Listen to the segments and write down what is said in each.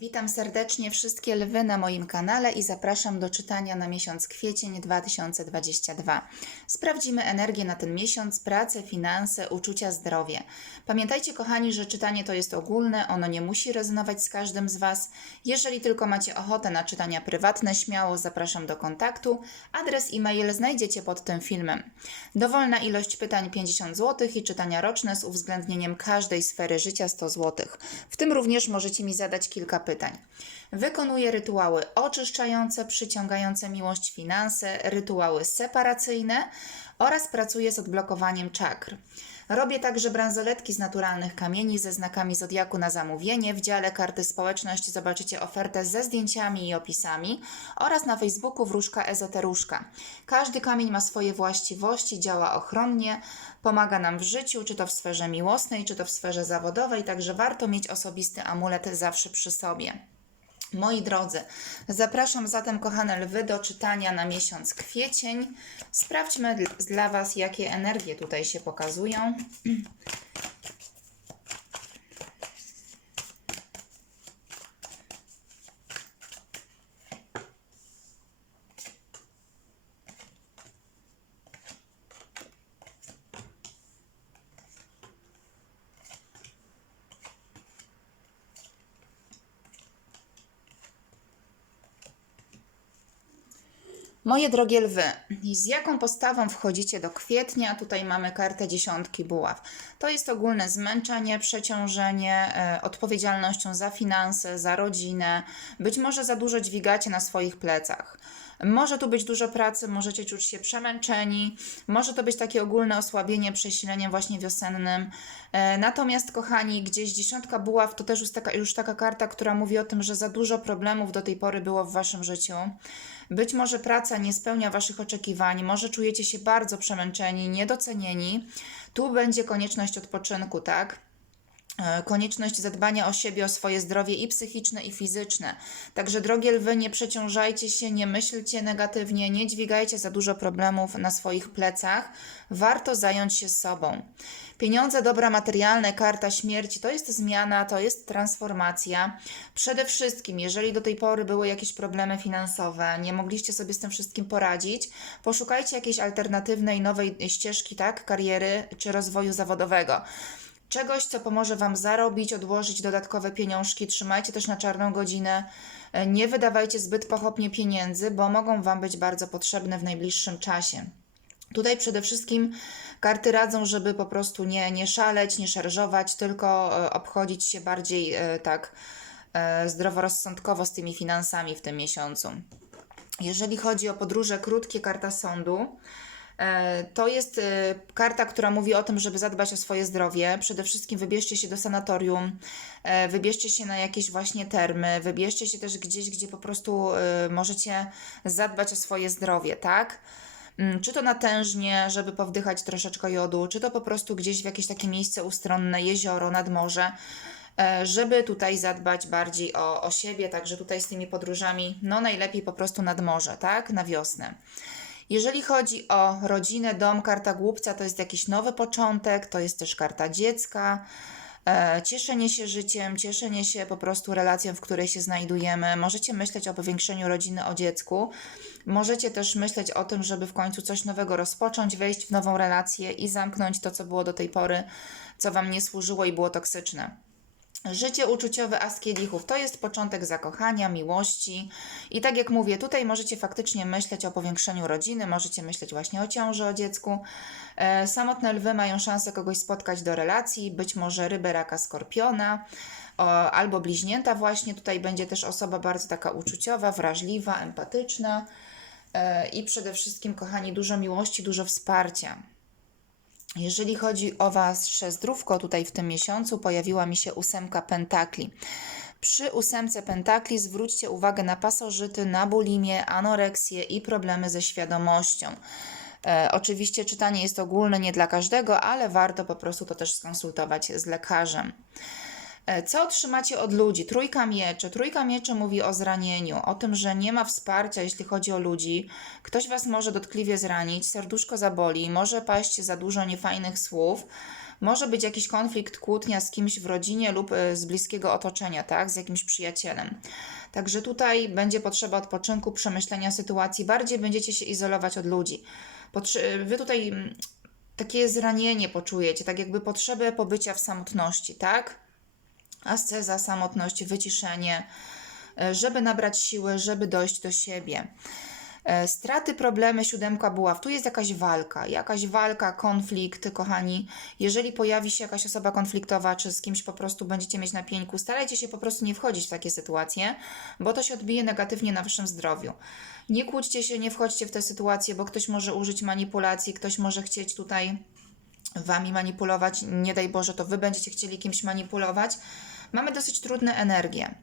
Witam serdecznie wszystkie lwy na moim kanale i zapraszam do czytania na miesiąc kwiecień 2022. Sprawdzimy energię na ten miesiąc, pracę, finanse, uczucia, zdrowie. Pamiętajcie, kochani, że czytanie to jest ogólne, ono nie musi rezonować z każdym z Was. Jeżeli tylko macie ochotę na czytania prywatne, śmiało zapraszam do kontaktu. Adres e-mail znajdziecie pod tym filmem. Dowolna ilość pytań 50 zł i czytania roczne z uwzględnieniem każdej sfery życia 100 zł. W tym również możecie mi zadać kilka pytań. Wykonuję rytuały oczyszczające, przyciągające miłość, finanse, rytuały separacyjne oraz pracuję z odblokowaniem czakr. Robię także bransoletki z naturalnych kamieni ze znakami zodiaku na zamówienie. W dziale karty społeczność zobaczycie ofertę ze zdjęciami i opisami oraz na Facebooku wróżka ezoteruszka. Każdy kamień ma swoje właściwości, działa ochronnie, pomaga nam w życiu, czy to w sferze miłosnej, czy to w sferze zawodowej, także warto mieć osobisty amulet zawsze przy sobie. Moi drodzy, zapraszam zatem kochane lwy do czytania na miesiąc kwiecień. Sprawdźmy dl- dla Was, jakie energie tutaj się pokazują. Moje drogie lwy, z jaką postawą wchodzicie do kwietnia? Tutaj mamy kartę dziesiątki buław. To jest ogólne zmęczenie, przeciążenie, e, odpowiedzialnością za finanse, za rodzinę. Być może za dużo dźwigacie na swoich plecach. Może tu być dużo pracy, możecie czuć się przemęczeni, może to być takie ogólne osłabienie, przesilenie właśnie wiosennym. E, Natomiast, kochani, gdzieś dziesiątka buław to też już taka, już taka karta, która mówi o tym, że za dużo problemów do tej pory było w waszym życiu. Być może praca nie spełnia waszych oczekiwań, może czujecie się bardzo przemęczeni, niedocenieni. Tu będzie konieczność odpoczynku, tak? E, konieczność zadbania o siebie, o swoje zdrowie i psychiczne, i fizyczne. Także, drogie lwy, nie przeciążajcie się, nie myślcie negatywnie, nie dźwigajcie za dużo problemów na swoich plecach. Warto zająć się sobą. Pieniądze, dobra materialne, karta śmierci to jest zmiana, to jest transformacja. Przede wszystkim, jeżeli do tej pory były jakieś problemy finansowe, nie mogliście sobie z tym wszystkim poradzić, poszukajcie jakiejś alternatywnej, nowej ścieżki, tak, kariery czy rozwoju zawodowego czegoś, co pomoże Wam zarobić, odłożyć dodatkowe pieniążki. Trzymajcie też na czarną godzinę. E, Nie wydawajcie zbyt pochopnie pieniędzy, bo mogą Wam być bardzo potrzebne w najbliższym czasie. Tutaj przede wszystkim karty radzą, żeby po prostu nie, nie szaleć, nie szarżować, tylko e, obchodzić się bardziej e, tak zdroworozsądkowo z tymi finansami w tym miesiącu. Jeżeli chodzi o podróże krótkie, karta sądu, to jest e, karta, która mówi o tym, żeby zadbać o swoje zdrowie. Przede wszystkim wybierzcie się do sanatorium, e, wybierzcie się na jakieś właśnie termy, wybierzcie się też gdzieś, gdzie po prostu e, możecie zadbać o swoje zdrowie, tak? Mm, Czy to natężnie, żeby powdychać troszeczkę jodu, czy to po prostu gdzieś w jakieś takie miejsce ustronne, jezioro, nad morze, e, żeby tutaj zadbać bardziej o, o siebie, także tutaj z tymi podróżami, no najlepiej po prostu nad morze, tak, na wiosnę. Jeżeli chodzi o rodzinę, dom, karta głupca to jest jakiś nowy początek, to jest też karta dziecka, e, cieszenie się życiem, cieszenie się po prostu relacją, w której się znajdujemy. Możecie myśleć o powiększeniu rodziny, o dziecku. Możecie też myśleć o tym, żeby w końcu coś nowego rozpocząć, wejść w nową relację i zamknąć to, co było do tej pory, co Wam nie służyło i było toksyczne. Życie uczuciowe As Kielichów to jest początek zakochania, miłości. I tak jak mówię, tutaj możecie faktycznie myśleć o powiększeniu rodziny, możecie myśleć właśnie o ciąży, o dziecku. E, Samotne lwy mają szansę kogoś spotkać do relacji, być może rybę, raka, skorpiona. Albo bliźnięta właśnie, tutaj będzie też osoba bardzo taka uczuciowa, wrażliwa, empatyczna e, i przede wszystkim, kochani, dużo miłości, dużo wsparcia. Jeżeli chodzi o Wasze zdrówko tutaj w tym miesiącu, pojawiła mi się ósemka pentakli. Przy ósemce pentakli zwróćcie uwagę na pasożyty, na bulimię, anoreksję i problemy ze świadomością. E, oczywiście czytanie jest ogólne, nie dla każdego, ale warto po prostu to też skonsultować z lekarzem. E, Co otrzymacie od ludzi? Trójka mieczy. Trójka mieczy mówi o zranieniu, o tym, że nie ma wsparcia, jeśli chodzi o ludzi. Ktoś was może dotkliwie zranić, serduszko zaboli, może paść za dużo niefajnych słów. Może być jakiś konflikt, kłótnia z kimś w rodzinie lub y, z bliskiego otoczenia, tak? Z jakimś przyjacielem. Także tutaj będzie potrzeba odpoczynku, przemyślenia sytuacji. Bardziej będziecie się izolować od ludzi. Potrzy- wy tutaj mm, takie zranienie poczujecie, tak jakby potrzebę pobycia w samotności, tak? Asceza, samotność, wyciszenie, e, żeby nabrać siły, żeby dojść do siebie. E, Straty, problemy, siódemka buław. Tu jest jakaś walka, jakaś walka, konflikt, kochani. Jeżeli pojawi się jakaś osoba konfliktowa, czy z kimś po prostu będziecie mieć na starajcie się po prostu nie wchodzić w takie sytuacje, bo to się odbije negatywnie na waszym zdrowiu. Nie kłóćcie się, nie wchodźcie w te sytuacje, bo ktoś może użyć manipulacji, ktoś może chcieć tutaj wami manipulować. Nie daj Boże, to wy będziecie chcieli kimś manipulować. Mamy dosyć trudne energie.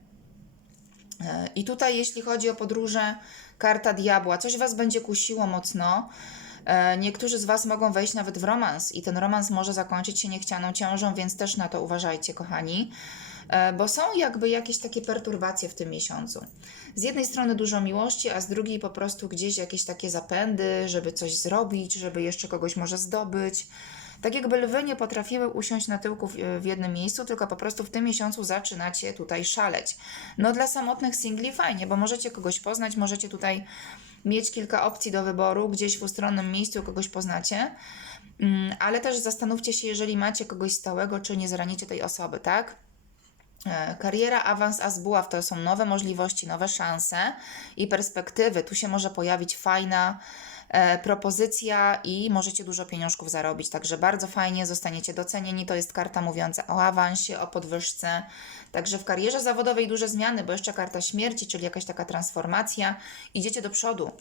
E, I tutaj, jeśli chodzi o podróże, karta diabła, coś Was będzie kusiło mocno. E, Niektórzy z Was mogą wejść nawet w romans, i ten romans może zakończyć się niechcianą ciążą, więc też na to uważajcie, kochani. E, Bo są jakby jakieś takie perturbacje w tym miesiącu. Z jednej strony dużo miłości, a z drugiej po prostu gdzieś jakieś takie zapędy, żeby coś zrobić, żeby jeszcze kogoś może zdobyć. Tak jakby lwy nie potrafiły usiąść na tyłku w, w jednym miejscu, tylko po prostu w tym miesiącu zaczynacie tutaj szaleć. No dla samotnych singli fajnie, bo możecie kogoś poznać, możecie tutaj mieć kilka opcji do wyboru, gdzieś w ustronnym miejscu kogoś poznacie, Mm, ale też zastanówcie się, jeżeli macie kogoś stałego, czy nie zranicie tej osoby, tak? E, Kariera, awans, a zbuław to są nowe możliwości, nowe szanse i perspektywy. Tu się może pojawić fajna e, propozycja i możecie dużo pieniążków zarobić. Także bardzo fajnie zostaniecie docenieni. To jest karta mówiąca o awansie, o podwyżce. Także w karierze zawodowej duże zmiany, bo jeszcze karta śmierci, czyli jakaś taka transformacja. Idziecie do przodu.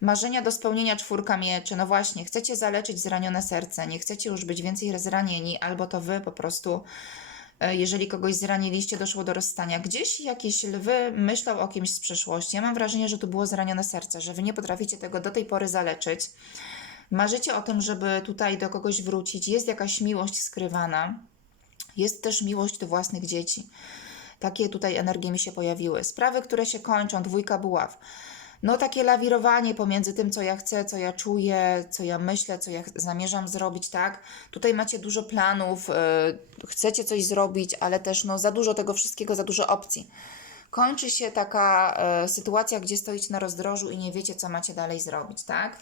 Marzenia do spełnienia czwórka mieczy. No właśnie, chcecie zaleczyć zranione serce, nie chcecie już być więcej zranieni, albo to wy po prostu e, jeżeli kogoś zraniliście, doszło do rozstania. Gdzieś jakieś lwy myślą o kimś z przeszłości. Ja mam wrażenie, że tu było zranione serce, że wy nie potraficie tego do tej pory zaleczyć. Marzycie o tym, żeby tutaj do kogoś wrócić. Jest jakaś miłość skrywana. Jest też miłość do własnych dzieci. Takie tutaj energie mi się pojawiły. Sprawy, które się kończą, dwójka buław. No takie lawirowanie pomiędzy tym, co ja chcę, co ja czuję, co ja myślę, co ja zamierzam zrobić, tak? Tutaj macie dużo planów, yy, chcecie coś zrobić, ale też no za dużo tego wszystkiego, za dużo opcji. Kończy się taka e, sytuacja, gdzie stoicie na rozdrożu i nie wiecie, co macie dalej zrobić, tak?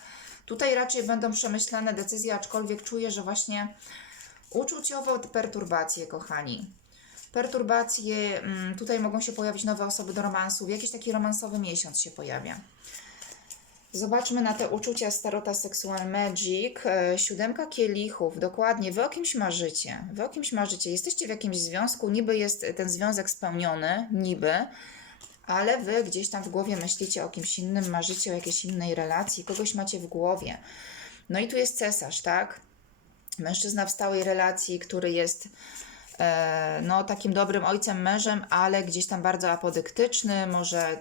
Tutaj raczej będą przemyślane decyzje, aczkolwiek czuję, że właśnie uczuciowe perturbacje, kochani. Perturbacje, mm, tutaj mogą się pojawić nowe osoby do romansów, jakiś taki romansowy miesiąc się pojawia. Zobaczmy na te uczucia Starota Sexual Magic. E, Siódemka kielichów, dokładnie. Wy o kimś marzycie. Wy o kimś marzycie. Jesteście w jakimś związku, niby jest ten związek spełniony, niby, ale wy gdzieś tam w głowie myślicie o kimś innym, marzycie o jakiejś innej relacji, kogoś macie w głowie. No i tu jest cesarz, tak? Mężczyzna w stałej relacji, który jest no, takim dobrym ojcem, mężem, ale gdzieś tam bardzo apodyktyczny. Może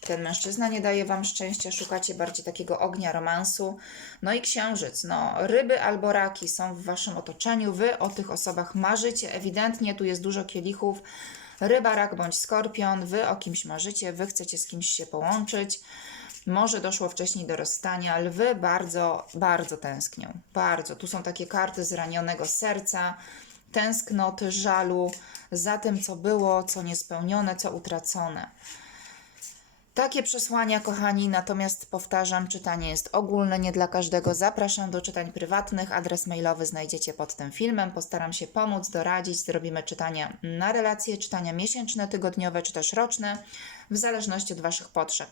ten mężczyzna nie daje wam szczęścia, szukacie bardziej takiego ognia romansu. No i księżyc. No, ryby albo raki są w waszym otoczeniu. Wy o tych osobach marzycie. Ewidentnie tu jest dużo kielichów. Ryba, rak bądź skorpion. Wy o kimś marzycie, wy chcecie z kimś się połączyć. Może doszło wcześniej do rozstania. Lwy bardzo, bardzo tęsknią. Bardzo. Tu są takie karty zranionego serca, tęsknoty, żalu za tym, co było, co niespełnione, co utracone. Takie przesłania, kochani, natomiast powtarzam, czytanie jest ogólne, nie dla każdego. Zapraszam do czytań prywatnych. Adres mailowy znajdziecie pod tym filmem. Postaram się pomóc, doradzić. Zrobimy czytania na relacje, czytania miesięczne, tygodniowe czy też roczne, w zależności od Waszych potrzeb.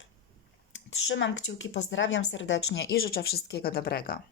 Trzymam kciuki, pozdrawiam serdecznie i życzę wszystkiego dobrego.